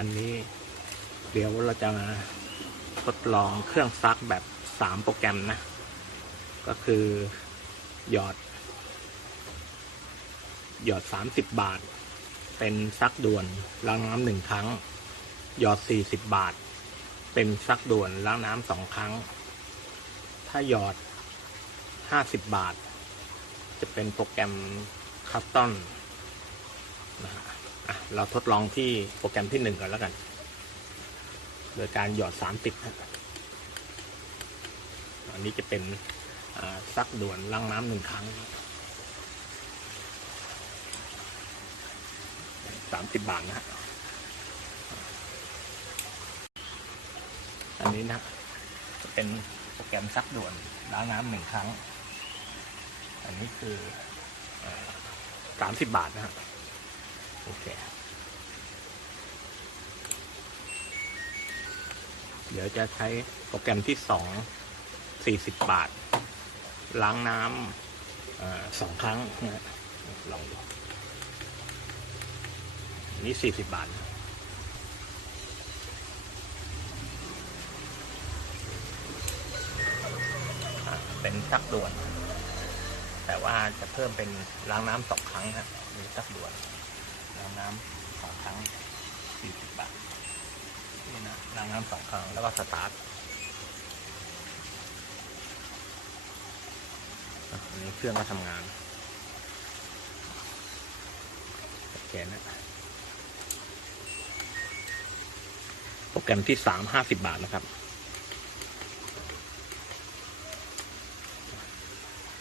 อันนี้เดี๋ยวเราจะมาทดลองเครื่องซักแบบสามโปรแกรมนะ ก็คือหยอด หยอดสามสิบบาท เป็นซักด่วนล้างน้ำหนึ่งครั้ง หยอดสี่สิบบาท เป็นซักด่วนล้างน้ำสองครั้ง ถ้าหยอดห้าสิบบาท จะเป็นโปรแกรมคัสตอมน เราทดลองที่โปรแกรมที่หนึ่งก่อนแล้วกัน โดยการหยอดสามสิบอันนี้จะเป็นซักด่วนล้างน้ำหนึ่งครั้งสามสิบบาทนะฮะอันนี้นะจะเป็นโปรแกรมซักด่วนล้างน้ำหนึ่งครั้ง อันนี้คือสามสิบบาทนะฮะ โอเค เดี๋ยวจะใช้โปรแกรมที่สองสี่สิบบาท ล้างน้ำอสองครั้งนะลองดูนนี้สี่สิบบาทเป็นซักด่วน แต่ว่าจะเพิ่มเป็นล้างน้ำสองครั้งฮะมีซักด่วน ล้างน้ำสองครั้งสี่สิบบาทนี่นะล้างน้ำสองครั้งแล้วก็สตาร์ทอันนี้เครื่องก็ทำงานโอเคนะโปรแกรมที่สามห้าสิบบาทนะครับ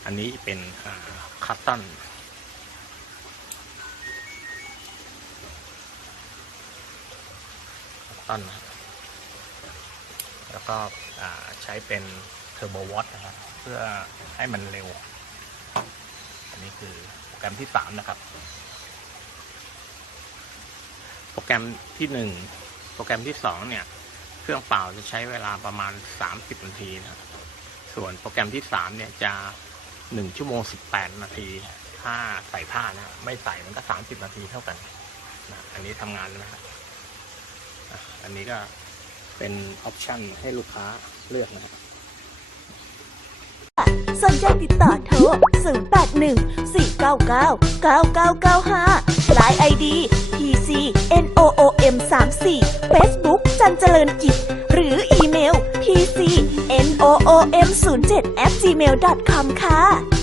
อันนี้เป็นคัตตัน ตตันนะแล้วก็ใช้เป็นเทอร์โบวอตนะครับ เพื่อให้มันเร็ว อันนี้คือโปรแกรมที่สามนะครับ โปรแกรมที่หนึ่งโปรแกรมที่สองเนี่ย เครื่องเป่าจะใช้เวลาประมาณ30นาทีนะส่วนโปรแกรมที่สามเนี่ยจะหนึ่งชั่วโมงสิบแปดนาทีถ้าใส่ผ้านะ ไม่ใส่มันก็สามสิบนาทีเท่ากันนะอันนี้ทำงานแล้วนะครับ อันนี้ก็เป็นออปชันให้ลูกค้าเลือกนะครับสนใจติดต่อโทร 081 499 9995 Line ID PC NOOM 34 Facebook จันเจริญกิจ หรืออีเมล PC NOOM 07 gmail com ค่ะ